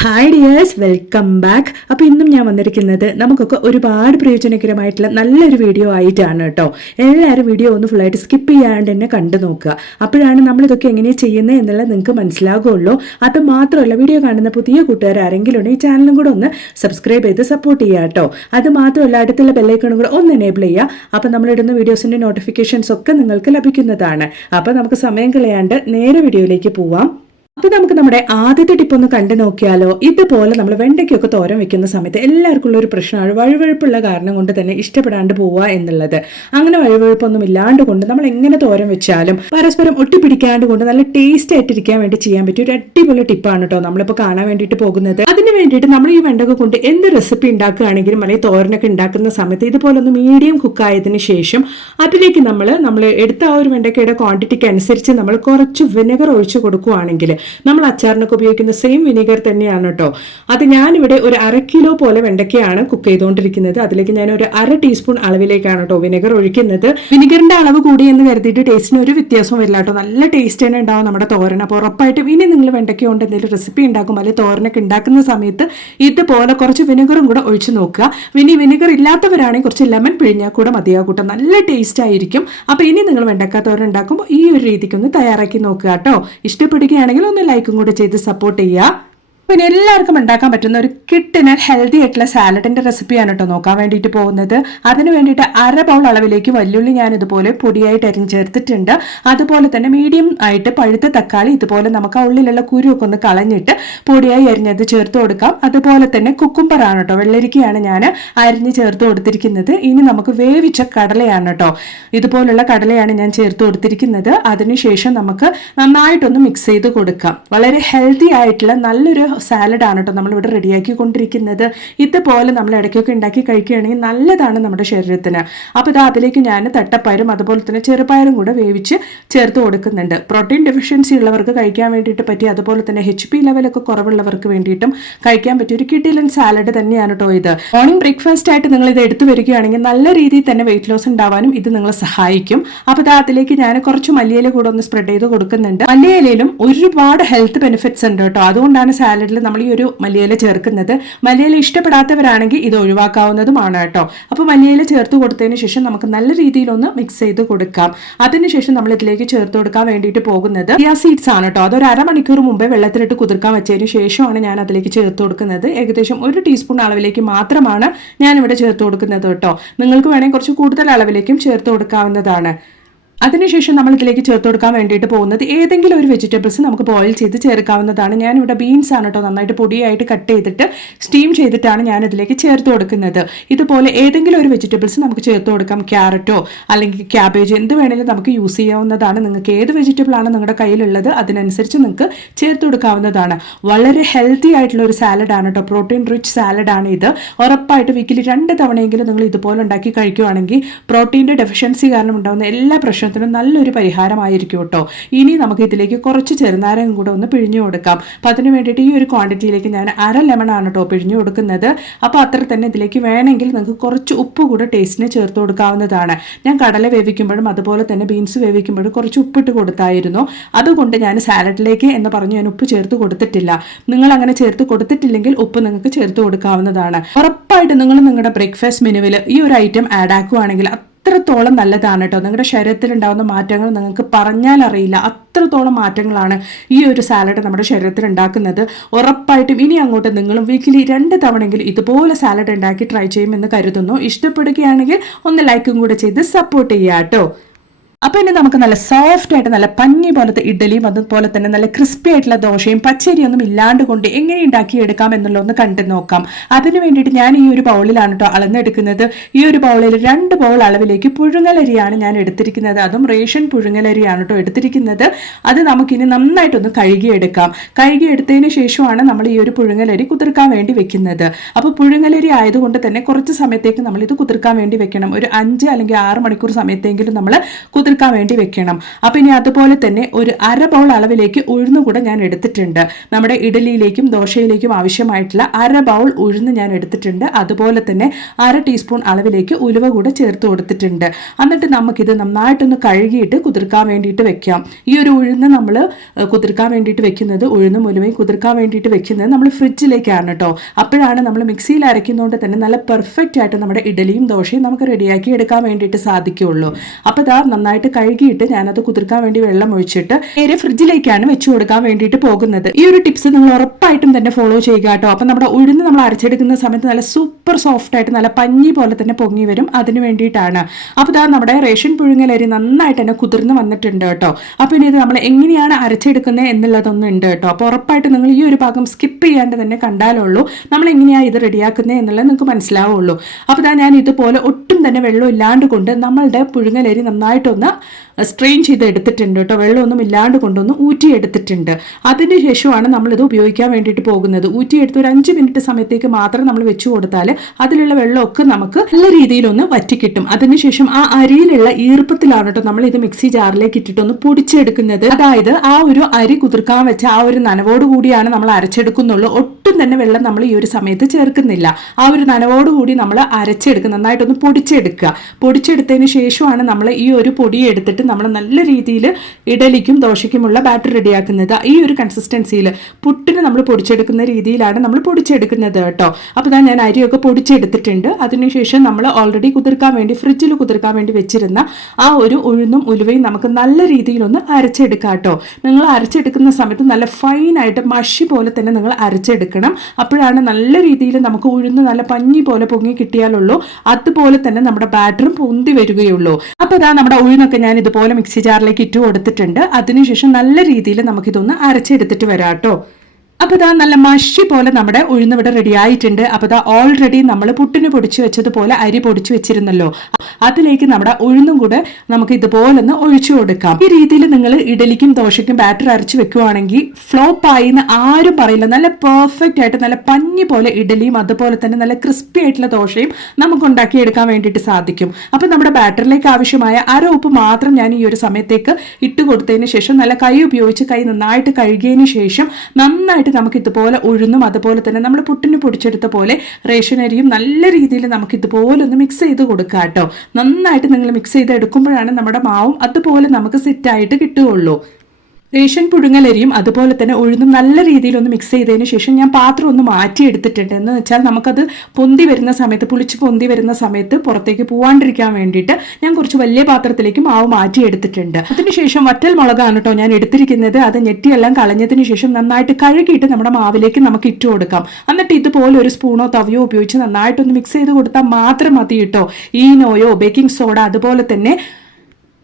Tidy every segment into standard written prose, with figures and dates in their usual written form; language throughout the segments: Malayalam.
Hi dears, welcome back. അപ്പോൾ ഇന്നും ഞാൻ വന്നിരിക്കുന്നത് നമുക്കൊക്കെ ഒരുപാട് പ്രയോജനകരമായിട്ടുള്ള നല്ലൊരു വീഡിയോ ആയിട്ടാണ് കേട്ടോ. എല്ലാവരും വീഡിയോ ഒന്ന് ഫുള്ളായിട്ട് സ്കിപ്പ് ചെയ്യാണ്ട് തന്നെ കണ്ടു നോക്കുക. അപ്പോഴാണ് നമ്മളിതൊക്കെ എങ്ങനെയാണ് ചെയ്യുന്നത് എന്നുള്ളത് നിങ്ങൾക്ക് മനസ്സിലാകുള്ളൂ. അത് മാത്രമല്ല, വീഡിയോ കാണുന്ന പുതിയ കൂട്ടുകാർ ആരെങ്കിലും ഉണ്ടെങ്കിൽ ഈ ചാനലും കൂടെ ഒന്ന് സബ്സ്ക്രൈബ് ചെയ്ത് സപ്പോർട്ട് ചെയ്യുക കേട്ടോ. അത് മാത്രമല്ല, അടുത്തുള്ള ബെല്ലൈക്കണും കൂടെ ഒന്ന് എനേബിൾ ചെയ്യുക. അപ്പോൾ നമ്മളിടുന്ന വീഡിയോസിൻ്റെ നോട്ടിഫിക്കേഷൻസ് ഒക്കെ നിങ്ങൾക്ക് ലഭിക്കുന്നതാണ്. അപ്പോൾ നമുക്ക് സമയം കളയാണ്ട് നേരെ വീഡിയോയിലേക്ക് പോവാം. അപ്പോൾ നമുക്ക് നമ്മുടെ ആദ്യത്തെ ടിപ്പ് ഒന്ന് കണ്ടു നോക്കിയാലോ. ഇതുപോലെ നമ്മൾ വെണ്ടയ്ക്കൊക്കെ തോരൻ വെക്കുന്ന സമയത്ത് എല്ലാവർക്കും ഉള്ള ഒരു പ്രശ്നമാണ് വഴുവഴുപ്പുള്ള കാരണം കൊണ്ട് തന്നെ ഇഷ്ടപ്പെടാണ്ട് പോവുക എന്നുള്ളത്. അങ്ങനെ വഴുവഴുപ്പൊന്നും ഇല്ലാണ്ട് കൊണ്ട് നമ്മൾ എങ്ങനെ തോരൻ വെച്ചാലും പരസ്പരം ഒട്ടിപ്പിടിക്കാണ്ട് കൊണ്ട് നല്ല ടേസ്റ്റ് ആയിട്ടിരിക്കാൻ വേണ്ടി ചെയ്യാൻ പറ്റിയ ഒരു അടിപൊളി ടിപ്പാണ് കേട്ടോ നമ്മളിപ്പോൾ കാണാൻ വേണ്ടിയിട്ട് പോകുന്നത്. അതിന് വേണ്ടിയിട്ട് നമ്മൾ ഈ വെണ്ടക കൊണ്ട് എന്ത് റെസിപ്പി ഉണ്ടാക്കുകയാണെങ്കിലും അല്ലെങ്കിൽ തോരനൊക്കെ ഉണ്ടാക്കുന്ന സമയത്ത് ഇതുപോലെ ഒന്ന് മീഡിയം കുക്കായതിന് ശേഷം അതിലേക്ക് നമ്മൾ എടുത്ത ആ ഒരു വെണ്ടക്കയുടെ ക്വാണ്ടിറ്റിക്ക് അനുസരിച്ച് നമ്മൾ കുറച്ച് വിനെഗർ ഒഴിച്ച് കൊടുക്കുകയാണെങ്കിൽ നമ്മൾ അച്ചാറിനൊക്കെ ഉപയോഗിക്കുന്ന സെയിം വിനീഗർ തന്നെയാണ് കേട്ടോ. അത് ഞാനിവിടെ ഒരു 1/2 കിലോ പോലെ വെണ്ടയ്ക്കയാണ് കുക്ക് ചെയ്തുകൊണ്ടിരിക്കുന്നത്. അതിലേക്ക് ഞാൻ ഒരു 1/2 ടീസ്പൂൺ അളവിലേക്കാണ് കേട്ടോ വിനെഗർ ഒഴിക്കുന്നത്. വിനിഗറിന്റെ അളവ് കൂടി എന്ന് കരുതിയിട്ട് ടേസ്റ്റിന് ഒരു വ്യത്യാസവും വരില്ല കേട്ടോ. നല്ല ടേസ്റ്റ് തന്നെ ഉണ്ടാവും നമ്മുടെ തോരൻ. അപ്പോൾ ഉറപ്പായിട്ടും ഇനി നിങ്ങൾ വെണ്ടയ്ക്ക കൊണ്ട് എന്തെങ്കിലും റെസിപ്പി ഉണ്ടാക്കും അല്ലെങ്കിൽ തോരനൊക്കെ ഉണ്ടാക്കുന്ന സമയത്ത് ഇതുപോലെ കുറച്ച് വിനെഗറും കൂടെ ഒഴിച്ച് നോക്കുക. വിനെഗർ ഇല്ലാത്തവരാണെങ്കിൽ കുറച്ച് ലെമൺ പിഴിഞ്ഞാൽ കൂടെ മതിയാകൂട്ടോ. നല്ല ടേസ്റ്റ് ആയിരിക്കും. അപ്പോൾ ഇനി നിങ്ങൾ വെണ്ടയ്ക്ക തോരൻ ഉണ്ടാക്കുമ്പോൾ ഈ ഒരു രീതിക്കൊന്ന് തയ്യാറാക്കി നോക്കുക കേട്ടോ. ഇഷ്ടപ്പെടുകയാണെങ്കിൽ ഒന്ന് ലൈക്കും കൂടെ ചെയ്ത് സപ്പോർട്ട് ചെയ്യുക. പിന്നെ എല്ലാവർക്കും ഉണ്ടാക്കാൻ പറ്റുന്ന ഒരു കിട്ടിന് ഹെൽത്തി ആയിട്ടുള്ള സാലഡിന്റെ റെസിപ്പിയാണ് കേട്ടോ നോക്കാൻ വേണ്ടിയിട്ട് പോകുന്നത്. അതിന് വേണ്ടിയിട്ട് 1/2 ബൗൾ അളവിലേക്ക് വല്യുള്ളി ഞാൻ ഇതുപോലെ പൊടിയായിട്ട് അരിഞ്ഞ് ചേർത്തിട്ടുണ്ട്. അതുപോലെ തന്നെ മീഡിയം ആയിട്ട് പഴുത്ത തക്കാളി ഇതുപോലെ നമുക്ക് ആ ഉള്ളിലുള്ള കുരുവൊക്കെ ഒന്ന് കളഞ്ഞിട്ട് പൊടിയായി അരിഞ്ഞത് ചേർത്ത് കൊടുക്കാം. അതുപോലെ തന്നെ കുക്കുംബറാണ് കേട്ടോ, വെള്ളരിക്കയാണ് ഞാൻ അരിഞ്ഞ് ചേർത്ത് കൊടുത്തിരിക്കുന്നത്. ഇനി നമുക്ക് വേവിച്ച കടലയാണ് കേട്ടോ, ഇതുപോലുള്ള കടലയാണ് ഞാൻ ചേർത്ത് കൊടുത്തിരിക്കുന്നത്. അതിനുശേഷം നമുക്ക് നന്നായിട്ടൊന്ന് മിക്സ് ചെയ്ത് കൊടുക്കാം. വളരെ ഹെൽത്തി ആയിട്ടുള്ള നല്ലൊരു സാലഡാണ് കേട്ടോ നമ്മളിവിടെ റെഡിയാക്കിക്കൊണ്ടിരിക്കുന്നത്. ഇതുപോലെ നമ്മൾ ഇടയ്ക്കൊക്കെ ഉണ്ടാക്കി കഴിക്കുകയാണെങ്കിൽ നല്ലതാണ് നമ്മുടെ ശരീരത്തിന്. അപ്പോൾ ഇത് അതിലേക്ക് ഞാൻ തട്ടപ്പയറും അതുപോലെ തന്നെ ചെറുപയറും കൂടെ വേവിച്ച് ചേർത്ത് കൊടുക്കുന്നുണ്ട്. പ്രോട്ടീൻ ഡെഫിഷ്യൻസി ഉള്ളവർക്ക് കഴിക്കാൻ വേണ്ടിയിട്ട് പറ്റി, അതുപോലെ തന്നെ HP ലെവലൊക്കെ കുറവുള്ളവർക്ക് വേണ്ടിയിട്ടും കഴിക്കാൻ പറ്റിയ ഒരു കിടിലൻ സാലഡ് തന്നെയാണ് കേട്ടോ ഇത്. മോർണിംഗ് ബ്രേക്ക്ഫാസ്റ്റ് ആയിട്ട് നിങ്ങൾ ഇത് എടുത്തു വരികയാണെങ്കിൽ നല്ല രീതിയിൽ തന്നെ വെയിറ്റ് ലോസ് ഉണ്ടാവാനും ഇത് നിങ്ങളെ സഹായിക്കും. അപ്പോൾ ഇത് അതിലേക്ക് ഞാൻ കുറച്ച് മല്ലിയില കൂടെ ഒന്ന് സ്പ്രെഡ് ചെയ്ത് കൊടുക്കുന്നുണ്ട്. മല്ലിയിലയിലും ഒരുപാട് ഹെൽത്ത് ബെനിഫിറ്റ്സ് ഉണ്ട് കേട്ടോ. അതുകൊണ്ടാണ് സാലഡ് നമ്മൾ ഈ ഒരു മല്ലിയില ചേർക്കുന്നത്. മല്ലിയില ഇഷ്ടപ്പെടാത്തവരാണെങ്കിൽ ഇത് ഒഴിവാക്കാവുന്നതുമാണ് കേട്ടോ. അപ്പോൾ മല്ലിയില ചേർത്ത് കൊടുത്തതിന് ശേഷം നമുക്ക് നല്ല രീതിയിലൊന്ന് മിക്സ് ചെയ്ത് കൊടുക്കാം. അതിനുശേഷം നമ്മൾ ഇതിലേക്ക് ചേർത്ത് കൊടുക്കാൻ വേണ്ടിയിട്ട് പോകുന്നത് ചിയ സീഡ്സ് ആണ് കേട്ടോ. അതൊരു 1/2 മണിക്കൂർ മുമ്പേ വെള്ളത്തിലിട്ട് കുതിർക്കാൻ വെച്ചതിന് ശേഷമാണ് ഞാൻ അതിലേക്ക് ചേർത്ത് കൊടുക്കുന്നത്. ഏകദേശം 1 ടീസ്പൂൺ അളവിലേക്ക് മാത്രമാണ് ഞാനിവിടെ ചേർത്ത് കൊടുക്കുന്നത് കേട്ടോ. നിങ്ങൾക്ക് വേണമെങ്കിൽ കുറച്ച് കൂടുതൽ അളവിലേക്കും ചേർത്ത് കൊടുക്കാവുന്നതാണ്. അതിനുശേഷം നമ്മൾ ഇതിലേക്ക് ചേർത്ത് കൊടുക്കാൻ വേണ്ടിയിട്ട് പോകുന്നത് ഏതെങ്കിലും ഒരു വെജിറ്റബിൾസ് നമുക്ക് ബോയിൽ ചെയ്ത് ചേർക്കാവുന്നതാണ്. ഞാനിവിടെ ബീൻസ് ആണ് കേട്ടോ നന്നായിട്ട് പൊടിയായിട്ട് കട്ട് ചെയ്തിട്ട് സ്റ്റീം ചെയ്തിട്ടാണ് ഞാൻ ഇതിലേക്ക് ചേർത്ത് കൊടുക്കുന്നത്. ഇതുപോലെ ഏതെങ്കിലും ഒരു വെജിറ്റബിൾസ് നമുക്ക് ചേർത്ത് കൊടുക്കാം. ക്യാരറ്റോ അല്ലെങ്കിൽ ക്യാബേജ് എന്ത് വേണമെങ്കിലും നമുക്ക് യൂസ് ചെയ്യാവുന്നതാണ്. നിങ്ങൾക്ക് ഏത് വെജിറ്റബിൾ ആണ് നിങ്ങളുടെ കയ്യിലുള്ളത് അതിനനുസരിച്ച് നിങ്ങൾക്ക് ചേർത്ത് കൊടുക്കാവുന്നതാണ്. വളരെ ഹെൽത്തി ആയിട്ടുള്ള ഒരു സാലഡാണ് കേട്ടോ, പ്രോട്ടീൻ റിച്ച് സാലഡാണ് ഇത്. ഉറപ്പായിട്ട് വീക്കിലി 2 തവണയെങ്കിലും നിങ്ങൾ ഇതുപോലെ ഉണ്ടാക്കി കഴിക്കുകയാണെങ്കിൽ പ്രോട്ടീൻ്റെ ഡെഫിഷ്യൻസി കാരണം ഉണ്ടാകുന്ന എല്ലാ പ്രശ്നത്തിനും നല്ലൊരു പരിഹാരമായിരിക്കും കേട്ടോ. ഇനി നമുക്ക് ഇതിലേക്ക് കുറച്ച് ചെറുനാരകം കൂടെ ഒന്ന് പിഴിഞ്ഞു കൊടുക്കാം. അപ്പോൾ അതിന് വേണ്ടിയിട്ട് ഈ ഒരു ക്വാണ്ടിറ്റിയിലേക്ക് ഞാൻ 1/2 ലെമൺ ആണ് കേട്ടോ പിഴിഞ്ഞു കൊടുക്കുന്നത്. അപ്പോൾ അത്ര തന്നെ ഇതിലേക്ക് വേണമെങ്കിൽ നിങ്ങൾക്ക് കുറച്ച് ഉപ്പ് കൂടെ ടേസ്റ്റിന് ചേർത്ത് കൊടുക്കാവുന്നതാണ്. ഞാൻ കടല വേവിക്കുമ്പോഴും അതുപോലെ തന്നെ ബീൻസ് വേവിക്കുമ്പോഴും കുറച്ച് ഉപ്പിട്ട് കൊടുത്തായിരുന്നു. അതുകൊണ്ട് ഞാൻ സാലഡിലേക്ക് എന്ന് പറഞ്ഞ് ഞാൻ ഉപ്പ് ചേർത്ത് കൊടുത്തിട്ടില്ല. നിങ്ങൾ അങ്ങനെ ചേർത്ത് കൊടുത്തിട്ടില്ലെങ്കിൽ ഉപ്പ് നിങ്ങൾക്ക് ചേർത്ത് കൊടുക്കാവുന്നതാണ്. ഉറപ്പായിട്ട് നിങ്ങൾ നിങ്ങളുടെ ബ്രേക്ക്ഫാസ്റ്റ് മെനുവിൽ ഈ ഒരു ഐറ്റം ആഡ് ആക്കുകയാണെങ്കിൽ അത്രത്തോളം നല്ലതാണ് കേട്ടോ. നിങ്ങളുടെ ശരീരത്തിൽ ഉണ്ടാകുന്ന മാറ്റങ്ങൾ നിങ്ങൾക്ക് പറഞ്ഞാൽ അറിയില്ല. അത്രത്തോളം മാറ്റങ്ങളാണ് ഈ ഒരു സാലഡ് നമ്മുടെ ശരീരത്തിൽ ഉണ്ടാക്കുന്നത്. ഉറപ്പായിട്ടും ഇനി അങ്ങോട്ട് നിങ്ങളും വീക്കിലി 2 തവണയെങ്കിലും ഇതുപോലെ സാലഡ് ഉണ്ടാക്കി ട്രൈ ചെയ്യുമെന്ന് കരുതുന്നു. ഇഷ്ടപ്പെടുകയാണെങ്കിൽ ഒന്ന് ലൈക്കും കൂടെ ചെയ്ത് സപ്പോർട്ട് ചെയ്യുക കേട്ടോ. അപ്പോൾ ഇനി നമുക്ക് നല്ല സോഫ്റ്റ് ആയിട്ട് നല്ല പഞ്ഞി പോലത്തെ ഇഡ്ഡലിയും അതുപോലെ തന്നെ നല്ല ക്രിസ്പി ആയിട്ടുള്ള ദോശയും പച്ചരിയൊന്നും ഇല്ലാണ്ട് കൊണ്ട് എങ്ങനെ ഉണ്ടാക്കിയെടുക്കാം എന്നുള്ളതൊന്ന് കണ്ടു നോക്കാം. അതിന് വേണ്ടിയിട്ട് ഞാൻ ഈ ഒരു ബൗളിലാണ് കേട്ടോ അളന്നെടുക്കുന്നത്. ഈ ഒരു ബൗളിൽ 2 ബൗൾ അളവിലേക്ക് പുഴുങ്ങലരിയാണ് ഞാൻ എടുത്തിരിക്കുന്നത്. അതും റേഷൻ പുഴുങ്ങലരിയാണ് കേട്ടോ എടുത്തിരിക്കുന്നത്. അത് നമുക്കിനി നന്നായിട്ടൊന്ന് കഴുകിയെടുക്കാം. കഴുകിയെടുത്തതിന് ശേഷമാണ് നമ്മൾ ഈ ഒരു പുഴുങ്ങലരി കുതിർക്കാൻ വേണ്ടി വെക്കുന്നത്. അപ്പോൾ പുഴുങ്ങലരി ആയതുകൊണ്ട് തന്നെ കുറച്ച് സമയത്തേക്ക് നമ്മൾ ഇത് കുതിർക്കാൻ വേണ്ടി വെക്കണം. ഒരു 5 അല്ലെങ്കിൽ 6 മണിക്കൂർ സമയത്തെങ്കിലും നമ്മൾ കുതിർക്കാൻ വേണ്ടി വെക്കണം. അപ്പം ഇനി അതുപോലെ തന്നെ ഒരു അര ബൗൾ അളവിലേക്ക് ഉഴുന്ന് കൂടെ ഞാൻ എടുത്തിട്ടുണ്ട്. നമ്മുടെ ഇഡലിയിലേക്കും ദോശയിലേക്കും ആവശ്യമായിട്ടുള്ള അര ബൗൾ ഉഴുന്ന് ഞാൻ എടുത്തിട്ടുണ്ട്. അതുപോലെ തന്നെ അര ടീസ്പൂൺ അളവിലേക്ക് ഉലുവ കൂടെ ചേർത്ത് കൊടുത്തിട്ടുണ്ട്. എന്നിട്ട് നമുക്കിത് നന്നായിട്ടൊന്ന് കഴുകിയിട്ട് കുതിർക്കാൻ വേണ്ടിയിട്ട് വെക്കാം. ഈ ഒരു ഉഴുന്ന് നമ്മൾ കുതിർക്കാൻ വേണ്ടിയിട്ട് വെക്കുന്നത്, ഉഴുന്നും ഉലുവയും കുതിർക്കാൻ വേണ്ടിയിട്ട് വെക്കുന്നത് നമ്മൾ ഫ്രിഡ്ജിലേക്കാണ് കേട്ടോ. അപ്പോഴാണ് നമ്മൾ മിക്സിയിൽ അരയ്ക്കുന്നതുകൊണ്ട് തന്നെ നല്ല പെർഫെക്റ്റ് ആയിട്ട് നമ്മുടെ ഇഡലിയും ദോശയും നമുക്ക് റെഡിയാക്കി എടുക്കാൻ വേണ്ടിയിട്ട് സാധിക്കുകയുള്ളൂ. അപ്പോൾ ഇതാ നന്നായിട്ട് കഴുകിയിട്ട് ഞാനത് കുതിർക്കാൻ വേണ്ടി വെള്ളം ഒഴിച്ചിട്ട് നേരെ ഫ്രിഡ്ജിലേക്കാണ് വെച്ച് കൊടുക്കാൻ വേണ്ടിയിട്ട് പോകുന്നത്. ഈ ഒരു ടിപ്സ് നിങ്ങൾ ഉറപ്പായിട്ടും തന്നെ ഫോളോ ചെയ്യുക കേട്ടോ. അപ്പം നമ്മുടെ ഉഴുന്ന് നമ്മൾ അരച്ചെടുക്കുന്ന സമയത്ത് നല്ല സൂപ്പർ സോഫ്റ്റ് ആയിട്ട് നല്ല പഞ്ഞി പോലെ തന്നെ പൊങ്ങി വരും. അതിന് വേണ്ടിയിട്ടാണ്. അപ്പോൾ ഇതാ നമ്മുടെ റേഷൻ പുഴുങ്ങലരി നന്നായിട്ട് തന്നെ കുതിർന്ന് വന്നിട്ടുണ്ട് കേട്ടോ. അപ്പോൾ ഇനി ഇത് നമ്മൾ എങ്ങനെയാണ് അരച്ചെടുക്കുന്നത് എന്നുള്ളതൊന്നും ഉണ്ട് കേട്ടോ. അപ്പോൾ ഉറപ്പായിട്ട് നിങ്ങൾ ഈ ഒരു ഭാഗം സ്കിപ്പ് ചെയ്യാണ്ട് തന്നെ കണ്ടാലുള്ളൂ നമ്മൾ എങ്ങനെയാണ് ഇത് റെഡിയാക്കുന്നത് എന്നുള്ളത് നിങ്ങൾക്ക് മനസ്സിലാവുള്ളൂ. അപ്പോൾ ഇതാ ഞാൻ ഇതുപോലെ ഒട്ടും തന്നെ വെള്ളം ഇല്ലാണ്ട് കൊണ്ട് നമ്മളുടെ പുഴുങ്ങലരി നന്നായിട്ടൊന്ന് സ്ട്രെയിൻ ചെയ്ത് എടുത്തിട്ടുണ്ട് കേട്ടോ. വെള്ളമൊന്നും ഇല്ലാണ്ട് കൊണ്ടൊന്ന് ഊറ്റിയെടുത്തിട്ടുണ്ട്. അതിന് ശേഷമാണ് നമ്മളിത് ഉപയോഗിക്കാൻ വേണ്ടിയിട്ട് പോകുന്നത്. ഊറ്റിയെടുത്ത് ഒരു 5 മിനിറ്റ് സമയത്തേക്ക് മാത്രം നമ്മൾ വെച്ച് കൊടുത്താൽ അതിലുള്ള വെള്ളമൊക്കെ നമുക്ക് നല്ല രീതിയിലൊന്ന് വറ്റിക്കിട്ടും. അതിനുശേഷം ആ അരിയിലുള്ള ഈർപ്പത്തിലാണ് കേട്ടോ നമ്മൾ ഇത് മിക്സി ജാറിലേക്ക് ഇട്ടിട്ടൊന്ന് പൊടിച്ചെടുക്കുന്നത്. അതായത് ആ ഒരു അരി കുതിർക്കാൻ വെച്ച ആ ഒരു നനവോട് കൂടിയാണ് നമ്മൾ അരച്ചെടുക്കുന്നുള്ളൂ. ഒട്ടും തന്നെ വെള്ളം നമ്മൾ ഈ ഒരു സമയത്ത് ചേർക്കുന്നില്ല. ആ ഒരു നനവോട് കൂടി നമ്മൾ അരച്ചെടുക്കുക, നന്നായിട്ടൊന്ന് പൊടിച്ചെടുക്കുക. പൊടിച്ചെടുത്തതിന് ശേഷമാണ് നമ്മൾ ഈ ഒരു പൊടി എടുത്തിട്ട് നമ്മൾ നല്ല രീതിയിൽ ഇഡലിക്കും ദോശയ്ക്കുമുള്ള ബാറ്റർ റെഡിയാക്കുന്നത്. ഈ ഒരു കൺസിസ്റ്റൻസിയിൽ പുട്ടിന് നമ്മൾ പൊടിച്ചെടുക്കുന്ന രീതിയിലാണ് നമ്മൾ പൊടിച്ചെടുക്കുന്നത് കേട്ടോ. അപ്പോൾ ഞാൻ അരിയൊക്കെ പൊടിച്ചെടുത്തിട്ടുണ്ട്. അതിനുശേഷം നമ്മൾ ഓൾറെഡി കുതിർക്കാൻ വേണ്ടി ഫ്രിഡ്ജിൽ കുതിർക്കാൻ വേണ്ടി വെച്ചിരുന്ന ആ ഒരു ഉഴുന്നും ഉലുവയും നമുക്ക് നല്ല രീതിയിലൊന്ന് അരച്ചെടുക്കാം കേട്ടോ. നിങ്ങൾ അരച്ചെടുക്കുന്ന സമയത്ത് നല്ല ഫൈനായിട്ട് മഷി പോലെ തന്നെ നിങ്ങൾ അരച്ചെടുക്കണം. അപ്പോഴാണ് നല്ല രീതിയിൽ നമുക്ക് ഉഴുന്ന് നല്ല പഞ്ഞി പോലെ പൊങ്ങി കിട്ടിയാലുള്ളൂ. അതുപോലെ തന്നെ നമ്മുടെ ബാറ്ററും പൊന്തി വരികയുള്ളൂ. അപ്പോൾ ഇതാ നമ്മുടെ ഉഴുന്നൊക്കെ ഞാൻ ഇതുപോലെ മിക്സി ജാറിലേക്ക് ഇട്ട് കൊടുത്തിട്ടുണ്ട്. അതിനുശേഷം നല്ല രീതിയിൽ നമുക്കിതൊന്ന് അരച്ചെടുത്തിട്ട് വരാം കേട്ടോ. അപ്പോൾ ഇതാ നല്ല മഷി പോലെ നമ്മുടെ ഉഴുന്ന് ഇവിടെ റെഡി ആയിട്ടുണ്ട്. അപ്പോൾ ഇതാ ഓൾറെഡി നമ്മൾ പുട്ടിന് പൊടിച്ചു വെച്ചതുപോലെ അരി പൊടിച്ചു വെച്ചിരുന്നല്ലോ, അതിലേക്ക് നമ്മുടെ ഉഴുന്നും കൂടെ നമുക്ക് ഇതുപോലെ ഒന്ന് ഒഴിച്ചു കൊടുക്കാം. ഈ രീതിയിൽ നിങ്ങൾ ഇഡലിക്കും ദോശയ്ക്കും ബാറ്റർ അരച്ചു വെക്കുവാണെങ്കിൽ ഫ്ലോപ്പ് ആയി എന്ന് ആരും പറയില്ല. നല്ല പെർഫെക്റ്റ് ആയിട്ട് നല്ല പഞ്ഞി പോലെ ഇഡലിയും അതുപോലെ തന്നെ നല്ല ക്രിസ്പി ആയിട്ടുള്ള ദോശയും നമുക്ക് ഉണ്ടാക്കിയെടുക്കാൻ വേണ്ടിയിട്ട് സാധിക്കും. അപ്പോൾ നമ്മുടെ ബാറ്ററിലേക്ക് ആവശ്യമായ അര ഉപ്പ് മാത്രം ഞാൻ ഈ ഒരു സമയത്തേക്ക് ഇട്ട് കൊടുത്തതിന് ശേഷം നല്ല കൈ ഉപയോഗിച്ച് കൈ നന്നായിട്ട് കഴുകിയതിന് ശേഷം നന്നായിട്ട് നമുക്ക് ഇതുപോലെ ഉഴുന്നും അതുപോലെ തന്നെ നമ്മൾ പുട്ടിന് പൊടിച്ചെടുത്ത പോലെ റേഷൻ അരിയും നല്ല രീതിയിൽ നമുക്ക് ഇതുപോലെ ഒന്ന് മിക്സ് ചെയ്ത് കൊടുക്കാം കേട്ടോ. നന്നായിട്ട് നിങ്ങൾ മിക്സ് ചെയ്ത് എടുക്കുമ്പോഴാണ് നമ്മുടെ മാവും അതുപോലെ നമുക്ക് സെറ്റായിട്ട് കിട്ടുകയുള്ളൂ. റേഷൻ പുഴുങ്ങലരിയും അതുപോലെ തന്നെ ഉഴുന്നും നല്ല രീതിയിൽ ഒന്ന് മിക്സ് ചെയ്തതിന് ശേഷം ഞാൻ പാത്രം ഒന്ന് മാറ്റിയെടുത്തിട്ടുണ്ട്. എന്ന് വെച്ചാൽ നമുക്കത് പൊന്തി വരുന്ന സമയത്ത്, പുളിച്ച് പൊന്തി വരുന്ന സമയത്ത് പുറത്തേക്ക് പോവാണ്ടിരിക്കാൻ വേണ്ടിയിട്ട് ഞാൻ കുറച്ച് വലിയ പാത്രത്തിലേക്ക് മാവ് മാറ്റിയെടുത്തിട്ടുണ്ട്. അതിനുശേഷം വറ്റൽ മുളകാണ് കേട്ടോ ഞാൻ എടുത്തിരിക്കുന്നത്. അത് ഞെട്ടിയെല്ലാം കളഞ്ഞതിന് ശേഷം നന്നായിട്ട് കഴുകിയിട്ട് നമ്മുടെ മാവിലേക്ക് നമുക്ക് ഇട്ട് കൊടുക്കാം. എന്നിട്ട് ഇതുപോലെ ഒരു സ്പൂണോ തവിയോ ഉപയോഗിച്ച് നന്നായിട്ടൊന്ന് മിക്സ് ചെയ്ത് കൊടുത്താൽ മാത്രം മതി കേട്ടോ. ഈനോയോ ബേക്കിംഗ് സോഡ അതുപോലെ തന്നെ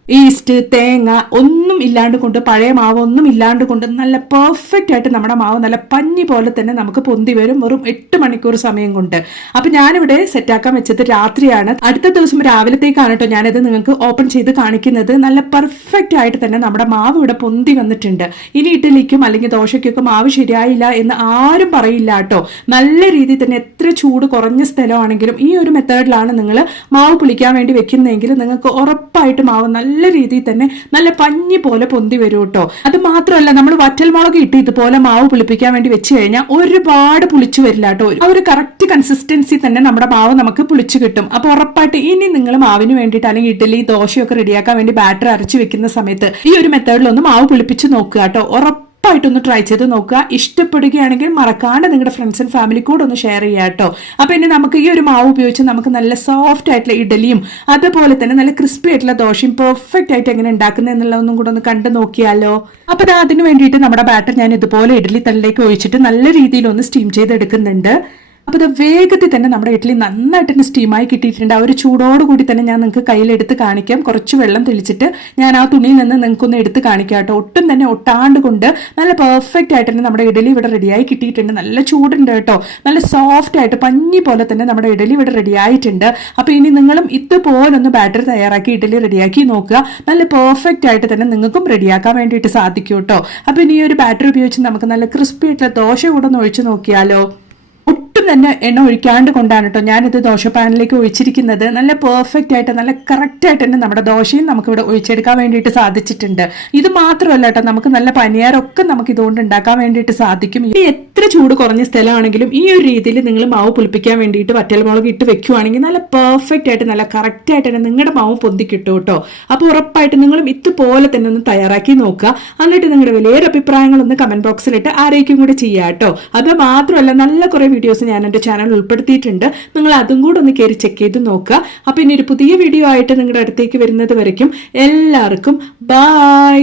ഈസ്റ്റ്, തേങ്ങ ഒന്നും ഇല്ലാണ്ട് കൊണ്ട്, പഴയ മാവ് ഒന്നും ഇല്ലാണ്ട് കൊണ്ട് നല്ല പെർഫെക്റ്റ് ആയിട്ട് നമ്മുടെ മാവ് നല്ല പഞ്ഞി പോലെ തന്നെ നമുക്ക് പൊന്തി വരും വെറും 8 മണിക്കൂർ സമയം കൊണ്ട്. അപ്പൊ ഞാനിവിടെ സെറ്റാക്കാൻ വെച്ചത് രാത്രിയാണ്. അടുത്ത ദിവസം രാവിലത്തേക്കാണ് കേട്ടോ ഞാനിത് നിങ്ങൾക്ക് ഓപ്പൺ ചെയ്ത് കാണിക്കുന്നത്. നല്ല പെർഫെക്റ്റ് ആയിട്ട് തന്നെ നമ്മുടെ മാവ് ഇവിടെ പൊന്തി വന്നിട്ടുണ്ട്. ഇനി ഇഡ്ഡലിക്കും അല്ലെങ്കിൽ ദോശയ്ക്കൊക്കെ മാവ് ശരിയായില്ല എന്ന് ആരും പറയില്ല കേട്ടോ. നല്ല രീതിയിൽ തന്നെ എത്ര ചൂട് കുറഞ്ഞ സ്ഥലമാണെങ്കിലും ഈ ഒരു മെത്തേഡിലാണ് നിങ്ങൾ മാവ് പുളിക്കാൻ വേണ്ടി വെക്കുന്നതെങ്കിൽ നിങ്ങൾക്ക് ഉറപ്പായിട്ട് മാവ് നല്ല രീതിയിൽ തന്നെ നല്ല പഞ്ഞി പോലെ പൊന്തി വരും കേട്ടോ. അത് മാത്രമല്ല നമ്മൾ വറ്റൽമുളക് ഇട്ട് ഇതുപോലെ മാവ് പുളിപ്പിക്കാൻ വേണ്ടി വെച്ച് കഴിഞ്ഞാൽ ഒരുപാട് പുളിച്ചു വരില്ല കേട്ടോ. ആ ഒരു കറക്റ്റ് കൺസിസ്റ്റൻസി തന്നെ നമ്മുടെ മാവ് നമുക്ക് പുളിച്ചു കിട്ടും. അപ്പൊ ഉറപ്പായിട്ട് ഇനി നിങ്ങൾ മാവിന് വേണ്ടിയിട്ട് അല്ലെങ്കിൽ ഇഡ്ഡലി ദോശയൊക്കെ റെഡിയാക്കാൻ വേണ്ടി ബാറ്റർ അരച്ച് വെക്കുന്ന സമയത്ത് ഈ ഒരു മെത്തേഡിലൊന്ന് മാവ് പുളിപ്പിച്ച് നോക്കുക കേട്ടോ. ഉറപ്പായിട്ടൊന്ന് ട്രൈ ചെയ്ത് നോക്കുക. ഇഷ്ടപ്പെടുകയാണെങ്കിൽ മറക്കാണ്ട് നിങ്ങളുടെ ഫ്രണ്ട്സ് ആൻഡ് ഫാമിലി കൂടെ ഒന്ന് ഷെയർ ചെയ്യുക കേട്ടോ. അപ്പൊ ഇനി നമുക്ക് ഈ ഒരു മാവ് ഉപയോഗിച്ച് നമുക്ക് നല്ല സോഫ്റ്റ് ആയിട്ടുള്ള ഇഡലിയും അതുപോലെ തന്നെ നല്ല ക്രിസ്പി ആയിട്ടുള്ള ദോശയും പെർഫെക്റ്റ് ആയിട്ട് എങ്ങനെ ഉണ്ടാക്കുന്നത് എന്നുള്ളതൊന്നും കൂടെ ഒന്ന് കണ്ടു നോക്കിയാലോ. അപ്പൊ അതിന് വേണ്ടിയിട്ട് നമ്മുടെ ബാറ്റർ ഞാൻ ഇതുപോലെ ഇഡലി തള്ളിലേക്ക് ഒഴിച്ചിട്ട് നല്ല രീതിയിൽ ഒന്ന് സ്റ്റീം ചെയ്തെടുക്കുന്നുണ്ട്. അപ്പോൾ ഇത് വേഗത്തിൽ തന്നെ നമ്മുടെ ഇഡ്ഡലി നന്നായിട്ട് തന്നെ സ്റ്റീമായി കിട്ടിയിട്ടുണ്ട്. ആ ഒരു ചൂടോടുകൂടി തന്നെ ഞാൻ നിങ്ങൾക്ക് കയ്യിലെടുത്ത് കാണിക്കാം. കുറച്ച് വെള്ളം തെളിച്ചിട്ട് ഞാൻ ആ തുണിയിൽ നിന്ന് നിങ്ങൾക്കൊന്ന് എടുത്ത് കാണിക്കാം കേട്ടോ. ഒട്ടും തന്നെ ഒട്ടാണ്ട് കൊണ്ട് നല്ല പെർഫെക്റ്റ് ആയിട്ട് തന്നെ നമ്മുടെ ഇഡ്ഡലി ഇവിടെ റെഡിയായി കിട്ടിയിട്ടുണ്ട്. നല്ല ചൂടുണ്ട് കേട്ടോ. നല്ല സോഫ്റ്റ് ആയിട്ട് പഞ്ഞി പോലെ തന്നെ നമ്മുടെ ഇഡ്ഡലി ഇവിടെ റെഡി ആയിട്ടുണ്ട്. അപ്പോൾ ഇനി നിങ്ങളും ഇതുപോലൊന്ന് ബാറ്റർ തയ്യാറാക്കി ഇഡ്ഡലി റെഡിയാക്കി നോക്കുക. നല്ല പെർഫെക്റ്റ് ആയിട്ട് തന്നെ നിങ്ങൾക്കും റെഡിയാക്കാൻ വേണ്ടിയിട്ട് സാധിക്കും കേട്ടോ. അപ്പോൾ ഇനി ഈ ഒരു ബാറ്റർ ഉപയോഗിച്ച് നമുക്ക് നല്ല ക്രിസ്പി ആയിട്ടുള്ള ദോശ കൂടെ ഒന്ന് ഒഴിച്ച് നോക്കിയാലോ. ഒട്ടും ഒട്ടും തന്നെ എണ്ണ ഒഴിക്കാണ്ട് കൊണ്ടാണ് കേട്ടോ ഞാനിത് ദോശപ്പാനിലേക്ക് ഒഴിച്ചിരിക്കുന്നത്. നല്ല പെർഫെക്റ്റ് ആയിട്ട് നല്ല കറക്റ്റ് ആയിട്ട് തന്നെ നമ്മുടെ ദോശയും നമുക്ക് ഇവിടെ ഒഴിച്ചെടുക്കാൻ വേണ്ടിയിട്ട് സാധിച്ചിട്ടുണ്ട്. ഇത് മാത്രമല്ല കേട്ടോ, നമുക്ക് നല്ല പനിയാരൊക്കെ നമുക്ക് ഇതുകൊണ്ട് ഉണ്ടാക്കാൻ വേണ്ടിയിട്ട് സാധിക്കും. ഇനി എത്ര ചൂട് കുറഞ്ഞ സ്ഥലമാണെങ്കിലും ഈ ഒരു രീതിയിൽ നിങ്ങൾ മാവ് പുളിപ്പിക്കാൻ വേണ്ടിയിട്ട് വറ്റൽമുളക് ഇട്ട് വെക്കുവാണെങ്കിൽ നല്ല പെർഫെക്റ്റ് ആയിട്ട് നല്ല കറക്റ്റ് ആയിട്ട് തന്നെ നിങ്ങളുടെ മാവ് പൊന്തി കിട്ടും കേട്ടോ. അപ്പോൾ ഉറപ്പായിട്ട് നിങ്ങളും ഇതുപോലെ തന്നെ ഒന്ന് തയ്യാറാക്കി നോക്കുക. എന്നിട്ട് നിങ്ങളുടെ വലിയൊരു അഭിപ്രായങ്ങളൊന്ന് കമന്റ് ബോക്സിലിട്ട് ആരേക്കും കൂടെ ചെയ്യാം കേട്ടോ. അത് മാത്രമല്ല നല്ല കുറെ വീഡിയോസ് ഞാൻ എൻ്റെ ചാനൽ ഉൾപ്പെടുത്തിയിട്ടുണ്ട്. നിങ്ങൾ അതും കൂടെ ഒന്ന് കയറി ചെക്ക് ചെയ്ത് നോക്കുക. അപ്പൊ ഇനി ഒരു പുതിയ വീഡിയോ ആയിട്ട് നിങ്ങളുടെ അടുത്തേക്ക് വരുന്നത് വരയ്ക്കും എല്ലാവർക്കും ബൈ.